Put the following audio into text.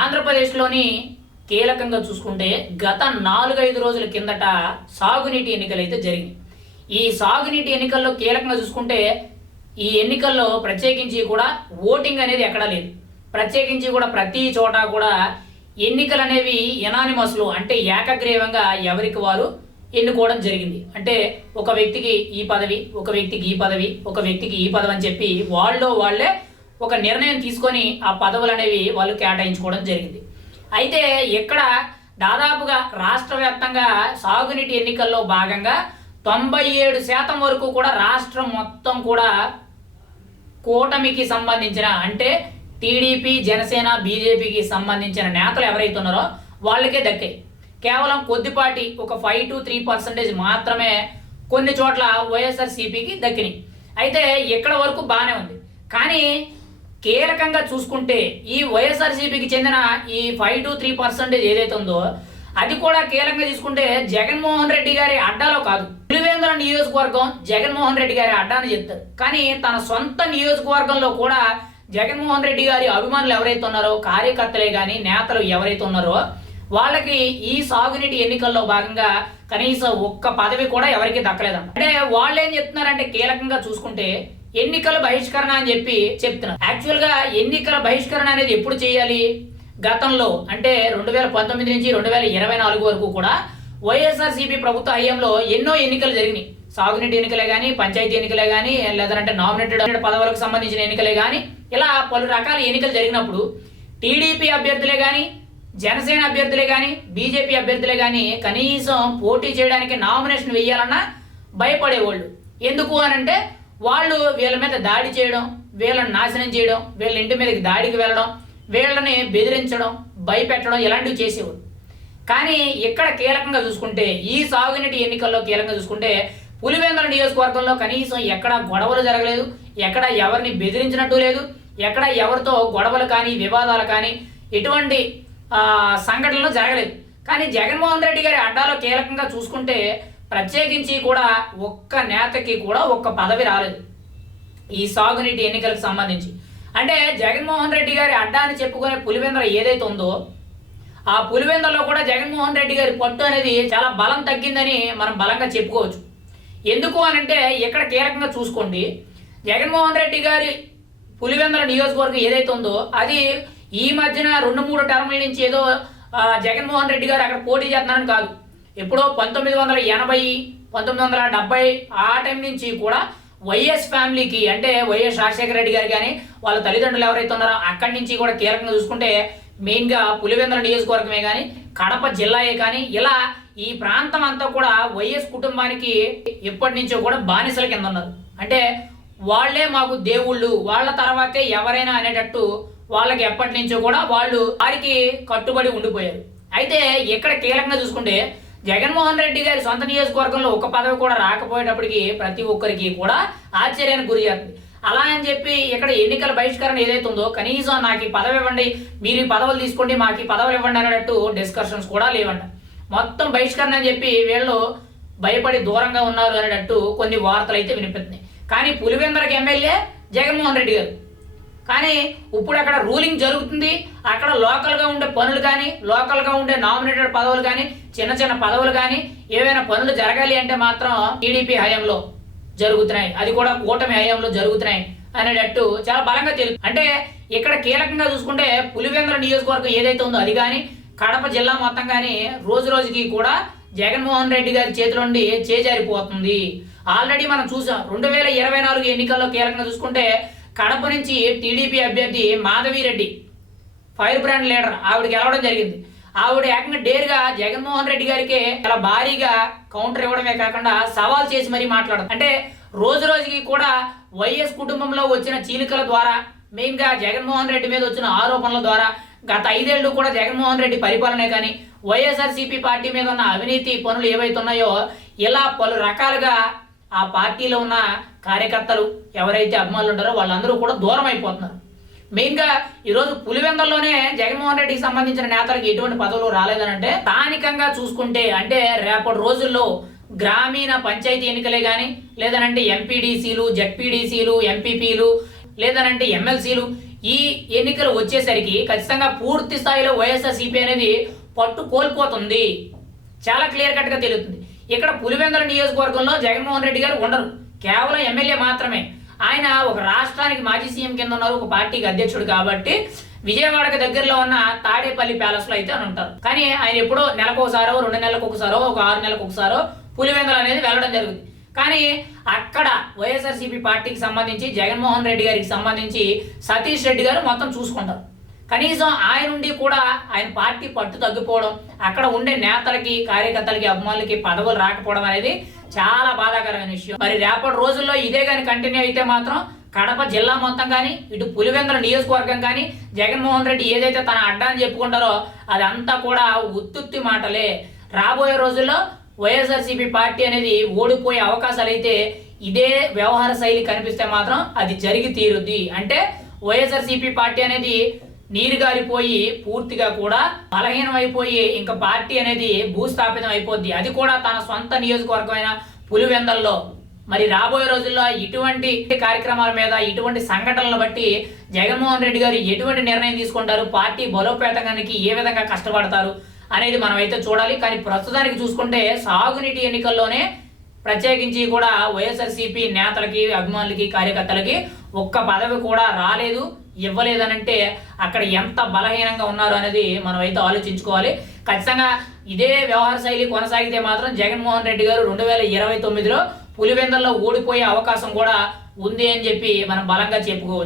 ఆంధ్రప్రదేశ్లోని కీలకంగా చూసుకుంటే గత 4-5 రోజుల కిందట సాగునీటి ఎన్నికలు అయితే జరిగింది. ఈ సాగునీటి ఎన్నికల్లో కీలకంగా చూసుకుంటే ఈ ఎన్నికల్లో ప్రత్యేకించి కూడా ఓటింగ్ అనేది ఎక్కడా లేదు. ప్రత్యేకించి కూడా ప్రతి చోట కూడా ఎన్నికలు అనేవి ఎనానిమస్లో అంటే ఏకగ్రీవంగా ఎవరికి వారు ఎన్నుకోవడం జరిగింది. అంటే ఒక వ్యక్తికి ఈ పదవి, ఒక వ్యక్తికి ఈ పదవి, ఒక వ్యక్తికి ఈ పదవి అని చెప్పి వాళ్ళే ఒక నిర్ణయం తీసుకొని ఆ పదవులు అనేవి వాళ్ళు కేటాయించుకోవడం జరిగింది. అయితే ఇక్కడ దాదాపుగా రాష్ట్ర వ్యాప్తంగా సాగునీటి ఎన్నికల్లో భాగంగా 97% వరకు కూడా రాష్ట్రం మొత్తం కూడా కూటమికి సంబంధించిన అంటే టీడీపీ, జనసేన, బీజేపీకి సంబంధించిన నేతలు ఎవరైతే ఉన్నారో వాళ్ళకే దక్కాయి. కేవలం కొద్దిపాటి ఒక 5-3% మాత్రమే కొన్ని చోట్ల వైఎస్ఆర్సీపీకి దక్కినాయి. అయితే ఇక్కడ వరకు బాగానే ఉంది. కానీ కీలకంగా చూసుకుంటే ఈ వైఎస్ఆర్సీపీకి చెందిన ఈ 5-3% ఏదైతే ఉందో అది కూడా కీలకంగా తీసుకుంటే జగన్మోహన్ రెడ్డి గారి అడ్డాలో కాదు. పులివెందుల నియోజకవర్గం జగన్మోహన్ రెడ్డి గారి అడ్డాని చెప్తారు. కానీ తన సొంత నియోజకవర్గంలో కూడా జగన్మోహన్ రెడ్డి గారి అభిమానులు ఎవరైతే ఉన్నారో, కార్యకర్తలే కానీ నేతలు ఎవరైతే ఉన్నారో వాళ్ళకి ఈ సాగునీటి ఎన్నికల్లో భాగంగా కనీసం ఒక్క పదవి కూడా ఎవరికి దక్కలేదంట. అంటే వాళ్ళు ఏం చెప్తున్నారంటే కీలకంగా చూసుకుంటే ఎన్నికల బహిష్కరణ అని చెప్పి చెప్తున్నారు. యాక్చువల్గా ఎన్నికల బహిష్కరణ అనేది ఎప్పుడు చేయాలి? గతంలో అంటే 2019 నుంచి 2024 వరకు కూడా వైఎస్ఆర్సీపీ ప్రభుత్వ హయాంలో ఎన్నో ఎన్నికలు జరిగినాయి. సాగునీటి ఎన్నికలే కానీ, పంచాయతీ ఎన్నికలే కానీ, లేదంటే నామినేటెడ్ పదవులకు సంబంధించిన ఎన్నికలే కానీ, ఇలా పలు రకాల ఎన్నికలు జరిగినప్పుడు టీడీపీ అభ్యర్థులే కానీ, జనసేన అభ్యర్థులే కానీ, బీజేపీ అభ్యర్థులే కానీ కనీసం పోటీ చేయడానికి నామినేషన్ వేయాలన్నా భయపడేవాళ్ళు. ఎందుకు అనంటే వాళ్ళు వీళ్ళ మీద దాడి చేయడం, వీళ్ళని నాశనం చేయడం, వీళ్ళ ఇంటి మీదకి దాడికి వెళ్ళడం, వీళ్ళని బెదిరించడం, భయపెట్టడం ఇలాంటివి చేసేవారు. కానీ ఇక్కడ కీలకంగా చూసుకుంటే ఈ సాగునీటి ఎన్నికల్లో కీలకంగా చూసుకుంటే పులివెందుల నియోజకవర్గంలో కనీసం ఎక్కడ గొడవలు జరగలేదు, ఎక్కడ ఎవరిని బెదిరించినట్టు లేదు, ఎక్కడ ఎవరితో గొడవలు కానీ వివాదాలు కానీ ఎటువంటి సంఘటనలు జరగలేదు. కానీ జగన్మోహన్ రెడ్డి గారి అడ్డాలో కీలకంగా చూసుకుంటే ప్రత్యేకించి కూడా ఒక్క నేతకి కూడా ఒక్క పదవి రాలేదు ఈ సాగునీటి ఎన్నికలకు సంబంధించి. అంటే జగన్మోహన్ రెడ్డి గారి అడ్డా అని చెప్పుకునే పులివెందుల ఏదైతే ఉందో ఆ పులివెందులలో కూడా జగన్మోహన్ రెడ్డి గారి పట్టు అనేది చాలా బలం తగ్గిందని మనం బలంగా చెప్పుకోవచ్చు. ఎందుకు అనంటే ఇక్కడ కీలకంగా చూసుకోండి, జగన్మోహన్ రెడ్డి గారి పులివెందుల నియోజకవర్గం ఏదైతే ఉందో అది ఈ మధ్యన 2-3 టర్ముల నుంచి ఏదో జగన్మోహన్ రెడ్డి గారు అక్కడ పోటీ చేస్తున్నారని కాదు. ఎప్పుడో 1980, 1970 ఆ టైం నుంచి కూడా వైఎస్ ఫ్యామిలీకి అంటే వైఎస్ రాజశేఖర రెడ్డి గారు కానీ వాళ్ళ తల్లిదండ్రులు ఎవరైతే ఉన్నారో అక్కడి నుంచి కూడా కీలకంగా చూసుకుంటే మెయిన్గా పులివెందుల నియోజకవర్గమే కానీ, కడప జిల్లాయే కానీ ఇలా ఈ ప్రాంతం అంతా కూడా వైఎస్ కుటుంబానికి ఎప్పటి నుంచో కూడా బానిసల కింద ఉన్నారు. అంటే వాళ్లే మాకు దేవుళ్ళు, వాళ్ళ తర్వాతే ఎవరైనా అనేటట్టు వాళ్ళకి ఎప్పటి నుంచో కూడా వాళ్ళు వారికి కట్టుబడి ఉండిపోయారు. అయితే ఇక్కడ కీలకంగా చూసుకుంటే జగన్మోహన్ రెడ్డి గారి సొంత నియోజకవర్గంలో ఒక పదవి కూడా రాకపోయేటప్పటికి ప్రతి ఒక్కరికి కూడా ఆశ్చర్యానికి గురి చేస్తుంది. అలా అని చెప్పి ఇక్కడ ఎన్నికల బహిష్కరణ ఏదైతే ఉందో కనీసం నాకు ఈ పదవి ఇవ్వండి, మీరు ఈ పదవులు తీసుకోండి, మాకు ఈ పదవులు ఇవ్వండి అనేటట్టు డిస్కషన్స్ కూడా లేవంట. మొత్తం బహిష్కరణ అని చెప్పి వీళ్ళు భయపడి దూరంగా ఉన్నారు అనేటట్టు కొన్ని వార్తలు అయితే వినిపిస్తున్నాయి. కానీ పులివెందులకు ఎమ్మెల్యే జగన్మోహన్ రెడ్డి గారు. కానీ ఇప్పుడు అక్కడ రూలింగ్ జరుగుతుంది. అక్కడ లోకల్గా ఉండే పనులు కానీ, లోకల్గా ఉండే నామినేటెడ్ పదవులు కానీ, చిన్న చిన్న పదవులు కానీ ఏవైనా పనులు జరగాలి అంటే మాత్రం టీడీపీ హయాంలో జరుగుతున్నాయి, అది కూడా కూటమి హయాంలో జరుగుతున్నాయి అనేటట్టు చాలా బలంగా తెలుసు. అంటే ఇక్కడ కీలకంగా చూసుకుంటే పులివెందుల నియోజకవర్గం ఏదైతే ఉందో అది కానీ, కడప జిల్లా మొత్తం కానీ రోజు రోజుకి కూడా జగన్మోహన్ రెడ్డి గారి చేతిలో నుండి చేజారిపోతుంది. ఆల్రెడీ మనం చూసాం 2024 ఎన్నికల్లో కీలకంగా చూసుకుంటే కడప నుంచి టీడీపీ అభ్యర్థి మాధవిరెడ్డి ఫైర్ బ్రాండ్ లీడర్ ఆవిడ గెలవడం జరిగింది. ఆవిడ ఏకంగా డేర్గా జగన్మోహన్ రెడ్డి గారికి చాలా భారీగా కౌంటర్ ఇవ్వడమే కాకుండా సవాల్ చేసి మరీ మాట్లాడదు. అంటే రోజు రోజుకి కూడా వైఎస్ కుటుంబంలో వచ్చిన చీలికల ద్వారా, మెయిన్గా జగన్మోహన్ రెడ్డి మీద వచ్చిన ఆరోపణల ద్వారా గత 5 ఏళ్ళు కూడా జగన్మోహన్ రెడ్డి పరిపాలనే కానీ వైఎస్ఆర్సీపీ పార్టీ మీద ఉన్న అవినీతి పనులు ఏవైతే ఉన్నాయో ఇలా పలు రకాలుగా ఆ పార్టీలో ఉన్న కార్యకర్తలు ఎవరైతే అభిమానులు ఉంటారో వాళ్ళందరూ కూడా దూరం అయిపోతున్నారు. మెయిన్గా ఈరోజు పులివెందుల్లోనే జగన్మోహన్ రెడ్డికి సంబంధించిన నేతలకు ఎటువంటి పదవులు రాలేదనంటే స్థానికంగా చూసుకుంటే అంటే రేపటి రోజుల్లో గ్రామీణ పంచాయతీ ఎన్నికలే కానీ, లేదనంటే ఎంపీడీసీలు, జెడ్పీడీసీలు, ఎంపీపీలు, లేదనంటే ఎమ్మెల్సీలు ఈ ఎన్నికలు వచ్చేసరికి ఖచ్చితంగా పూర్తి స్థాయిలో వైఎస్ఆర్సీపీ అనేది పట్టు కోల్పోతుంది. చాలా క్లియర్ కట్గా తెలుస్తుంది. ఇక్కడ పులివెందుల నియోజకవర్గంలో జగన్మోహన్ రెడ్డి గారు ఉండరు, కేవలం ఎమ్మెల్యే మాత్రమే. ఆయన ఒక రాష్ట్రానికి మాజీ సీఎం కింద ఉన్నారు, ఒక పార్టీకి అధ్యక్షుడు కాబట్టి విజయవాడకి దగ్గరలో ఉన్న తాడేపల్లి ప్యాలెస్ లో అయితే అని ఉంటారు. కానీ ఆయన ఎప్పుడో నెలకు ఒకసారో 2 నెలలకు ఒకసారో ఒక 6 నెలలకు ఒకసారో పులివెందులు అనేది వెళ్ళడం జరుగుతుంది. కానీ అక్కడ వైఎస్ఆర్సీపీ పార్టీకి సంబంధించి జగన్మోహన్ రెడ్డి గారికి సంబంధించి సతీష్ రెడ్డి గారు మొత్తం చూసుకుంటారు. కనీసం ఆయన నుండి కూడా ఆయన పార్టీ పట్టు తగ్గిపోవడం, అక్కడ ఉండే నేతలకి కార్యకర్తలకి అభిమానులకి పదవులు రాకపోవడం అనేది చాలా బాధాకరమైన విషయం. మరి రేపటి రోజుల్లో ఇదే కానీ కంటిన్యూ అయితే మాత్రం కడప జిల్లా మొత్తం కానీ ఇటు పులివెందుల నియోజకవర్గం కానీ జగన్మోహన్ రెడ్డి ఏదైతే తన అడ్డా అని చెప్పుకుంటారో అదంతా కూడా ఉత్తుత్తి మాటలే. రాబోయే రోజుల్లో వైఎస్ఆర్సీపీ పార్టీ అనేది ఓడిపోయే అవకాశాలు అయితే ఇదే వ్యవహార శైలి కనిపిస్తే మాత్రం అది జరిగి తీరుద్ది. అంటే వైఎస్ఆర్సీపీ పార్టీ అనేది నీరు గారిపోయి పూర్తిగా కూడా బలహీనం అయిపోయి ఇంకా పార్టీ అనేది భూస్థాపితం అయిపోద్ది. అది కూడా తన సొంత నియోజకవర్గమైన పులివెందుల్లో. మరి రాబోయే రోజుల్లో ఇటువంటి కార్యక్రమాల మీద ఇటువంటి సంఘటనలను బట్టి జగన్మోహన్ రెడ్డి గారు ఎటువంటి నిర్ణయం తీసుకుంటారు, పార్టీ బలోపేతానికి ఏ విధంగా కష్టపడతారు అనేది మనం అయితే చూడాలి. కానీ ప్రస్తుతానికి చూసుకుంటే సాగునీటి ఎన్నికల్లోనే ప్రత్యేకించి కూడా వైఎస్ఆర్సీపీ నేతలకి అభిమానులకి కార్యకర్తలకి ఒక్క పదవి కూడా రాలేదు, ఇవ్వలేదనంటే అక్కడ ఎంత బలహీనంగా ఉన్నారు అనేది మనం అయితే ఆలోచించుకోవాలి. ఖచ్చితంగా ఇదే వ్యవహార శైలి కొనసాగితే మాత్రం జగన్మోహన్ రెడ్డి గారు 2029లో పులివెందుల్లో ఓడిపోయే అవకాశం కూడా ఉంది అని చెప్పి మనం బలంగా చెప్పుకోవచ్చు.